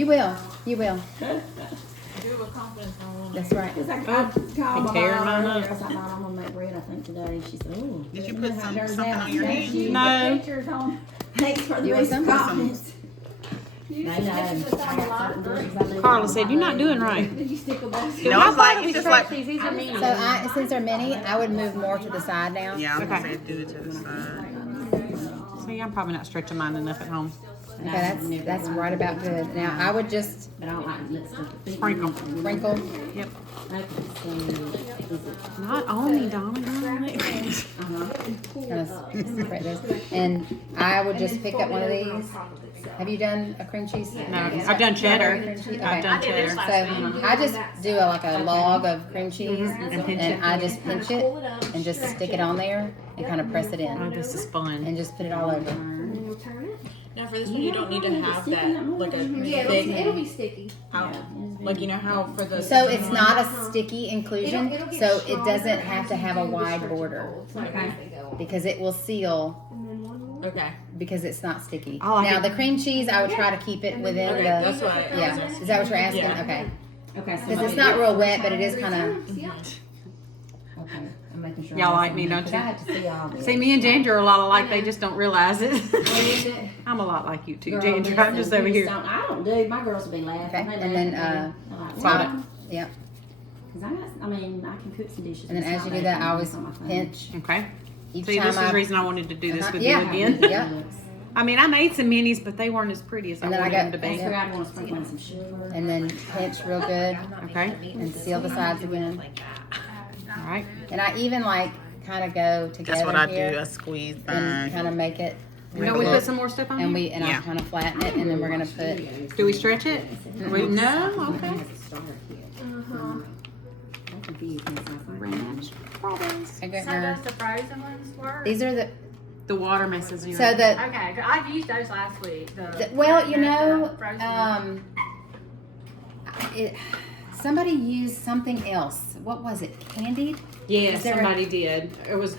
You will. You will. That's right. Cause I called my mom tearing mine earlier. up. I was like, Mom, I'm gonna make bread, I think, today. She said, oh. Did you put something on your hand? No. Pictures on. Thanks for the You want some? comments. I know. Carla said, "You're not doing right." Did you stick a basket? No, it's like it's just like. These are mean. So since they're mini, I would move more to the side now. Yeah, I'm gonna Okay. say do it to the side. See, I'm probably not stretching mine enough at home. Okay, that's right about good. Now I would just But I don't like lipstick. Sprinkle. sprinkle. Yep. Okay, so is it? Not on me, Donna. Kind of spread this. And I would just pick up one of these. Have you done a cream cheese? No, I've done cheddar. Cream cheese? I've done cheddar. So I just do like a log of cream cheese, and I just pinch it and just stick it on there and kind of press it Oh, in this is fun. and just put it all over. Now for this one, you don't need to have that like a Yeah, thick it'll be sticky. out. Like you know how for the. So it's not a sticky inclusion, It'll get so it stronger doesn't have to as you have a do the wide stretchy border folds, like as they go on. because it will seal And then one more. Okay. because it's not sticky. I like Now it. the cream cheese, I would try to keep it within Okay, the. that's what. Yeah, is that what you're asking? Yeah. Okay, Okay, so because it's not real wet, but it is kind of. Yeah. Okay, I'm making sure. Y'all like me, don't Because you? I had to see all this. See, me and Ginger are a lot alike. They just don't realize it. I'm a lot like you too, Girl, Ginger. I'm just listen, over you here. don't- I don't do. My girls will be laughing. Okay, They and then, laugh at me. I'm like, Sourdough. "What?" Yep. 'Cause I mean, I can cook some dishes. And then with as you do sourdough that, I and always it's on my phone. pinch Okay. each See, time this is I. the reason I wanted to do this with yeah. you again. Yep. I mean, I made some minis, but they weren't as pretty as I And then I wanted got- them to That's be. where I'd want to sprinkle in some sugar. And then pinch real good Okay. and seal the sides again. All right. And I even like kind of go together That's what I here do. I squeeze and mine. kind of make it. Don't we put some more stuff on And here? and I Yeah. kind of flatten it, and then we're gonna put. Do we stretch it? We, no? Okay. Has a star here. Uh-huh. I'm confused myself. Ranch. Strawberries. I got So my- does the frozen ones work? These are the. The water messes you So up. the. Okay, 'cause I've used those last week. Well, you know, frozen. somebody used something else. What was it? Candied? Yeah, Is there a- somebody did. It was,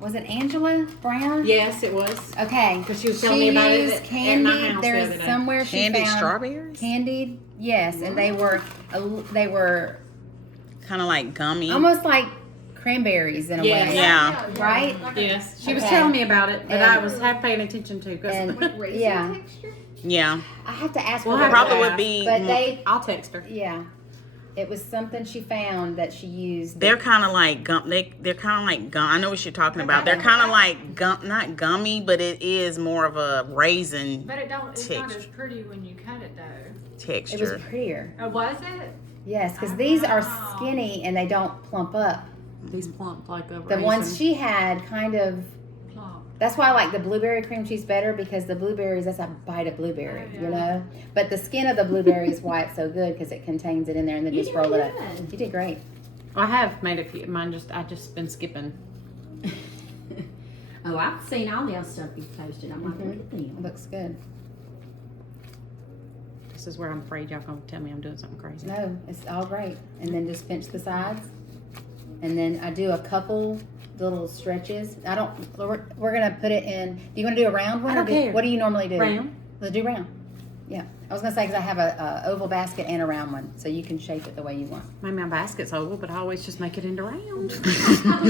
Was it Angela Brown? yes, it was. Okay. Because she was telling me about it used at my candied. house the There's other day. somewhere she Candied found strawberries. candied. Yes, and they were Kind of like gummy. almost like cranberries in a Yes. way. Yeah. Right? Yes, she was Okay. telling me about it, but And- I was half paying attention to. Cause And Like raisin yeah, texture? Yeah. I have to ask We'll her. have what to it Probably was. would be. But more- they, I'll text her. yeah, it was something she found that she used. They're kind of like gum. They're kind of like gum. I know what you're talking about. They're kind of like gum, not gummy, but it is more of a raisin But it's not as texture. pretty when you cut it though. It was texture. prettier. Oh, was it? Yes, because these are Wow. skinny and they don't plump up. These plump like a The ones she had kind of. Plump. That's why I like the blueberry cream cheese better because the blueberries, that's a bite of blueberry, you know? But the skin of the blueberry is why it's so good because it contains it in there and then You just did roll it up. good. You did great. I have made a few. Mine I just been skipping. Oh, I've seen all the other stuff you've posted. I'm like, look at It them. looks good. This is where I'm afraid y'all gonna tell me I'm doing something crazy. No, it's all great. And then just pinch the sides. And then I do a couple little stretches. We're going to put it in. Do you want to do a round one? I don't or care. What do you normally do? Round. Let's do round. Yeah. I was going to say because I have a oval basket and a round one. So you can shape it the way you want. Maybe my basket's oval, but I always just make it into round.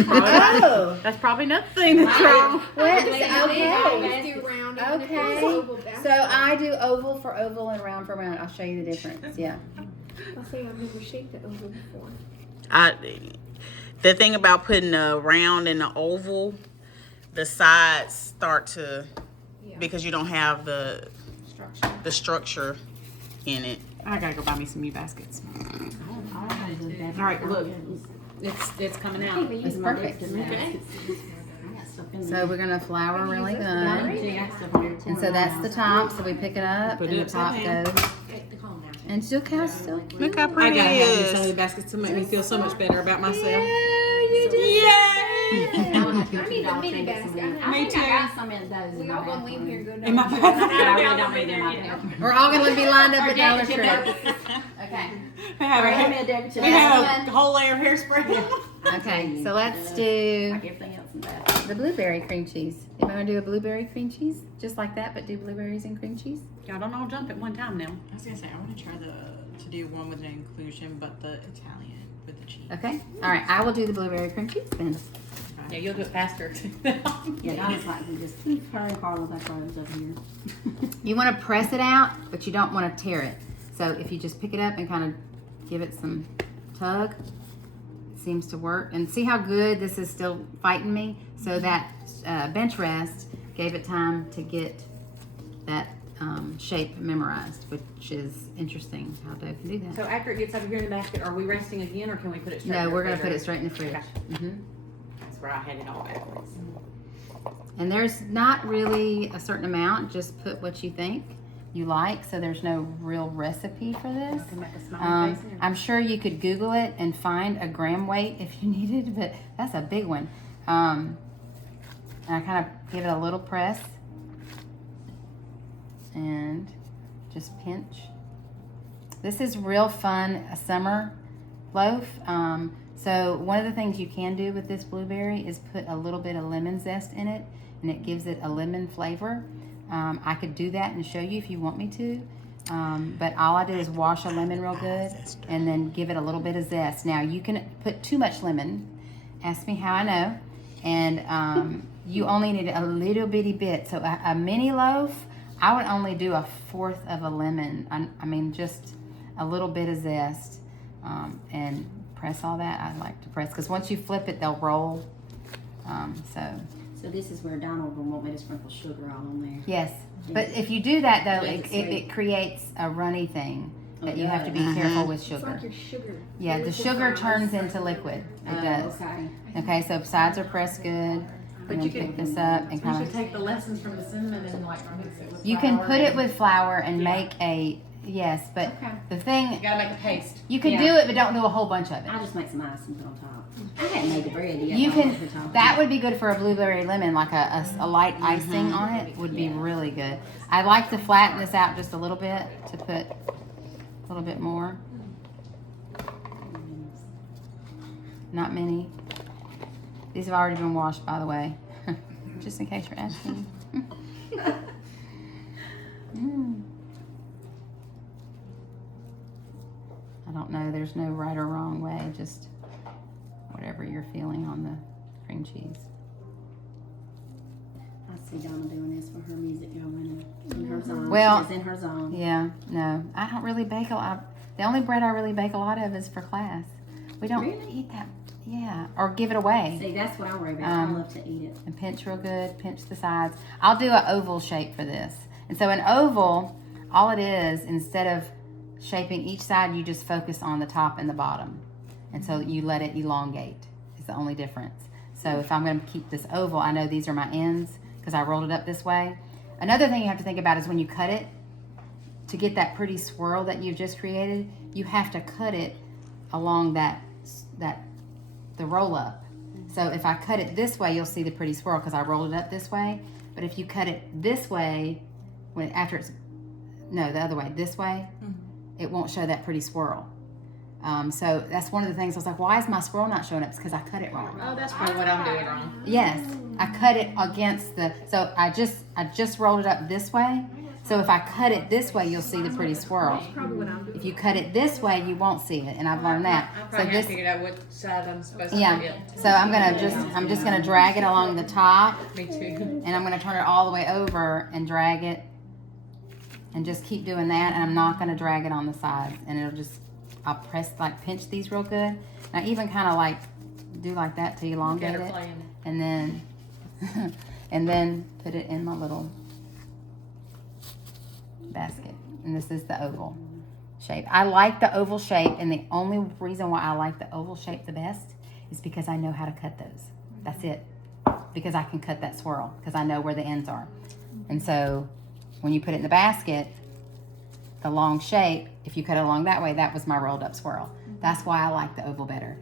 Oh! That's probably nothing that's wrong. What? I Okay. always do round. even if it's Okay. oval basket. So I do oval for oval and round for round. I'll show you the difference. Yeah. I think I've never shaped the oval before. The thing about putting a round and an oval, the sides start to, because you don't have the structure in it. I gotta go buy me some new baskets. All right, look. It's coming out. It's perfect. So we're going to flour really good. And so that's the top. So we pick it up Put and it the top upside down. goes. And still counts still. Look how I pretty gotta it have these is. new baskets to make me feel so much better about myself. I need a mini basket. I Me think I too. got some of those We all gonna leave here and go In down. my to- But I really don't need them in my bathroom. We're all going to be lined up at Dollar Tree. Okay. I have, Give me a, a decorative. I have a whole layer of hairspray. Okay, so let's Like do everything else in the bathroom. The blueberry cream cheese. You want to do a blueberry cream cheese? Just like that, but do blueberries and cream cheese? Y'all don't all jump at one time now. I was gonna say I want to try to do one with an inclusion, but the Italian with the cheese. Okay. All right. I will do the blueberry cream cheese then. Yeah, you'll do it faster. Yeah, Donna's like, we just her and Carla back rows over here. You want to press it out, but you don't want to tear it. So if you just pick it up and kind of give it some tug, it seems to work. And see how good this is still fighting me? So that bench rest gave it time to get that shape memorized, which is interesting how Doug can do that. So after it gets over here in the basket, are we resting again, or can we put it straight in No, the we're going to put it refrigerator? straight in the fridge. Okay. That's where I had it all backwards. And there's not really a certain amount. Just put what you think you like. So there's no real recipe for this. I can make a smiley face in. I'm sure you could Google it and find a gram weight if you needed, but that's a big one. And I kind of give it a little press and just pinch. This is real fun, a summer loaf. So one of the things you can do with this blueberry is put a little bit of lemon zest in it, and it gives it a lemon flavor. I could do that and show you if you want me to. But all I do is wash a lemon real good and then give it a little bit of zest. Now you can put too much lemon. Ask me how I know. And you only need a little bitty bit. So a mini loaf, I would only do 1/4 of a lemon. I mean, just a little bit of zest. And press all that. I like to press because once you flip it, they'll roll. So this is where Donald will want me to sprinkle sugar all on there. Yes, but if you do that though, Makes it it sweet. creates a runny thing that you have to be does. careful with It's sugar. like your sugar. Yeah, the sugar turns into liquid. It does. Okay. Okay, so sides are pressed good. But But you you can- pick this up and We kind should of. take the lessons from the cinnamon and like mix it with You can flour put it and- with flour and make a yes, but Okay. the thing You gotta make a paste. you can Yeah. do it, but don't do a whole bunch of it. I'll just make some ice and put on top. I hadn't made the bread yet. You while I can. was here talking. That would be good for a blueberry lemon, like a light icing on it would be Yeah. really good. I like to flatten this out just a little bit to put a little bit more. Not many. These have already been washed, by the way, just in case you're asking. Mm. I don't know. There's no right or wrong way. Just whatever you're feeling on the cream cheese. I see Donna doing this for her music going in her zone. Well, She's in her zone. Yeah, no, I don't really bake a lot. The only bread I really bake a lot of is for class. We don't Really? eat that. Yeah, or give it away. See, that's what I worry about. Um, I love to eat it. And pinch real good, pinch the sides. I'll do an oval shape for this. And so an oval, all it is, instead of shaping each side, you just focus on the top and the bottom. And so you let it elongate. It's the only difference. So if I'm going to keep this oval, I know these are my ends because I rolled it up this way. Another thing you have to think about is when you cut it, to get that pretty swirl that you've just created, you have to cut it along the roll up. So if I cut it this way, you'll see the pretty swirl because I rolled it up this way. But if you cut it this way, the other way, this way, it won't show that pretty swirl. So that's one of the things I was like, why is my swirl not showing up? It's because I cut it wrong. Oh, that's probably what I'm doing wrong. Yes, I cut it against so I just rolled it up this way. So if I cut it this way, you'll see the pretty swirl. Probably what I'm doing. If you cut it this way, you won't see it, and I've learned that. I So probably this, haven't figured out what side I'm supposed to yeah. get. So I'm just gonna drag it along the top, Me too. and I'm gonna turn it all the way over and drag it, and just keep doing that. And I'm not gonna drag it on the sides, and I'll pinch these real good. And I even kind of like do like that to elongate Get her it, playing. and then and then put it in my little basket. And this is the oval shape. I like the oval shape, and the only reason why I like the oval shape the best is because I know how to cut those. That's it. Because I can cut that swirl because I know where the ends are. And so when you put it in the basket, the long shape, if you cut it along that way, that was my rolled up swirl. That's why I like the oval better.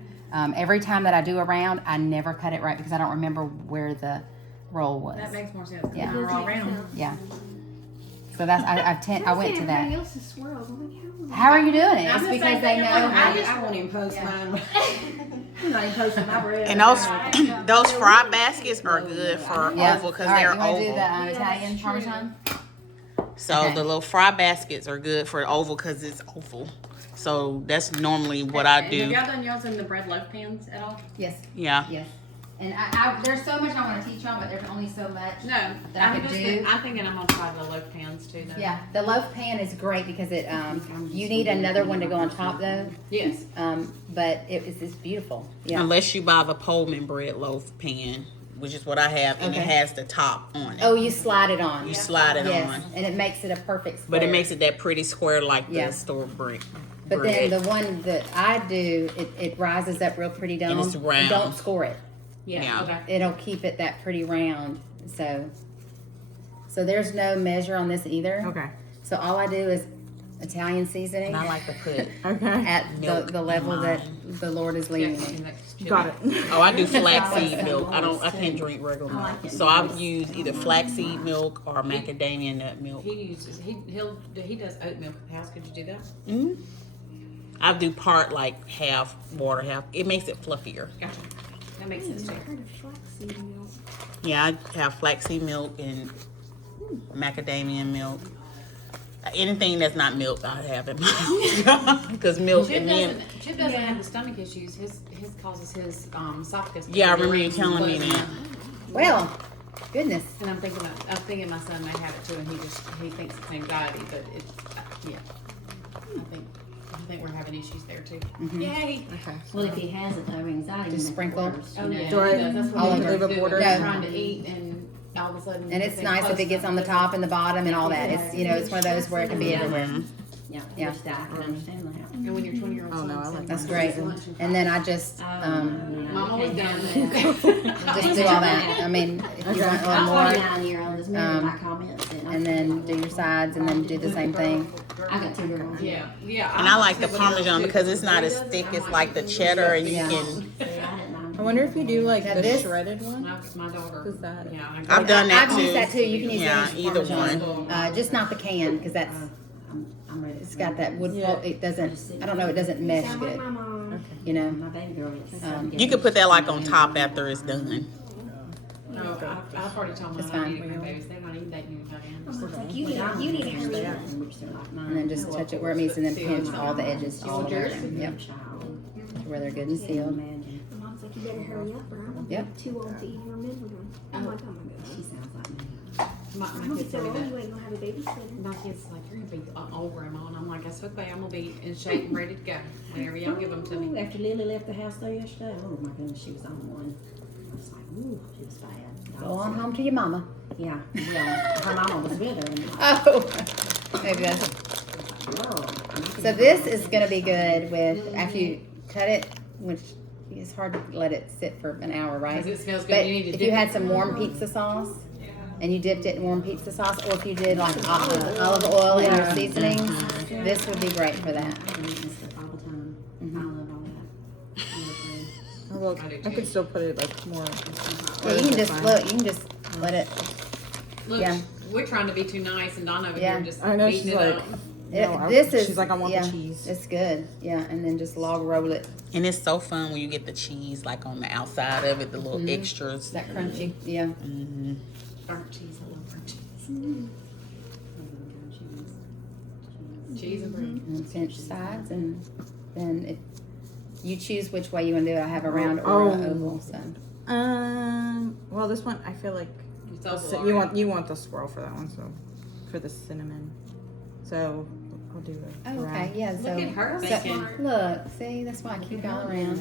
Every time that I do a round, I never cut it right because I don't remember where the roll was. That makes more sense. 'cause Yeah. we're all round. Yeah. So that's I went to Everybody that. else's swirls. I'm like, How are you doing it? I'm It's the because same they thing. know. I just- I won't even post mine. You know, they posted my bread. And those fry baskets are good for Yeah. oval because All right, they're you want to do oval. the Italian Parmesan? So Okay. the little fry baskets are good for oval because it's oval. So that's normally what I Have do. y'all done yours in the bread loaf pans at all? Yes. Yeah. Yes. And I there's so much I want to teach y'all, but there's only so much No. that I could do. I'm thinking I'm gonna try the loaf pans too though. Yeah, the loaf pan is great because it you need another one to go on top though. Yes. But it's just beautiful. Yeah. Unless you buy the Pullman bread loaf pan, which is what I have, and it Okay. has the top on it. Oh, you slide it on. You slide it Yes, on. and it makes it a perfect square. But it makes it that pretty square like Yeah. the store brick. But bread. then the one that I do, it rises up real pretty down. it's round. Don't score it. Yeah. Okay. It'll keep it that pretty round. So there's no measure on this either. Okay. So all I do is Italian seasoning And I like to put Okay. at milk the level in that mine. the Lord is leading me. Got it. Oh, I do flaxseed That's milk. how I can't drink regular I milk. like it. So I use either flaxseed milk or macadamia nut milk. He uses he does oat milk at the house. Could you do that? Mm-hmm. I do part like half water, half. It makes it fluffier. Gotcha. That makes sense too. I heard of flaxseed milk. Yeah, I have flaxseed milk and macadamia milk. Anything that's not milk, I have in mine. Because milk Chip and then. doesn't have the stomach issues. His causes his esophagus. to Yeah, I be remember you deranged telling me and that. Well, goodness. And I'm thinking my son may have it too, and he thinks it's anxiety, but it's yeah. I think we're having issues there too. Yay! Okay. Well, if he has it, though, anxiety. Just then it sprinkle. borders, Oh you yeah, know. he does. That's all what over. he does. No. Trying to eat, and all of a sudden. And it's they nice if close it gets on the something. top and the bottom and all that. It's it's one of those where it can be everywhere. Yeah, Yeah. which I can understand that. And when your 20-year-old son no, I like sends That's you great. lunch And then I just Mama was done. just do all that. I mean, if you want a little I'm more, 49-year-old. There's many of my comments. and then do your sides, and then do the same thing. I got 2 girls. Yeah, yeah. And I like the Parmesan because it's not as thick as like the cheddar, and you Yeah. can. See, I didn't know. I wonder if you do like Now the this- shredded one. My daughter. Who's that? Yeah, I've done that I've too. used that too. You can use Yeah, any either Parmesan. one. Just not the can because that's I'm ready. it's got that wood. Yeah. It doesn't. I don't know. It doesn't mesh Sound like good. my mom. You know. My baby girl gets You could put that like on top after it's done. No, I've already told That's them I'm fine. not eating grandbabies. They're not eating that new Italian. Like, you need to hurry up. And then just touch it where it meets, and then pinch all the edges all the way around. Yep. To where they're good and sealed. My mom's like, you better hurry up, or I'm Yep. too old to even remember them. I'm like, oh my She gosh. sounds like me. My I'm gonna be kids so tell me old, that. you ain't gonna have a babysitter. My kids like, you're gonna be over him on. I'm like, that's okay. I'm gonna be in shape and ready to go whenever y'all give them to me. After Lily left the house though yesterday, oh my goodness, she was on one. I was like, ooh, she was bad. Go on home to your mama. Yeah, well, her mama was with her. And Oh, maybe that's. girl, So this is gonna be good with after you cut it, which it's hard to let it sit for an hour, right? Because it smells good. But You need to if dip you had it. some warm pizza sauce and you dipped it in warm pizza sauce, or if you did like olive oil in your seasonings, this would be great for that. I eat this stuff all the time. I love all that. Oh, well, I do I too. could still put it like more. Yeah, you can just look. You can just let it. Look, Yeah. we're trying to be too nice, and Donna over Yeah. here just I know, beating she's it like- up. No, This is. she's like, I want yeah, the cheese. It's good. Yeah, and then just log roll it. And it's so fun when you get the cheese like on the outside of it, the little extras. Is that crunchy? Yeah. Mm-hmm. Burnt cheese. I love burnt cheese. Cheese and bread. And pinch sides, and then if you choose which way you want to do it. I have a round or an Oh. oval. So Well, this one I feel like It's the oval ci- already. you want the swirl for that one, so for the cinnamon. So I'll do a oh, okay, round. yeah. Look So at her so- thinking. look, see, that's why I keep all around.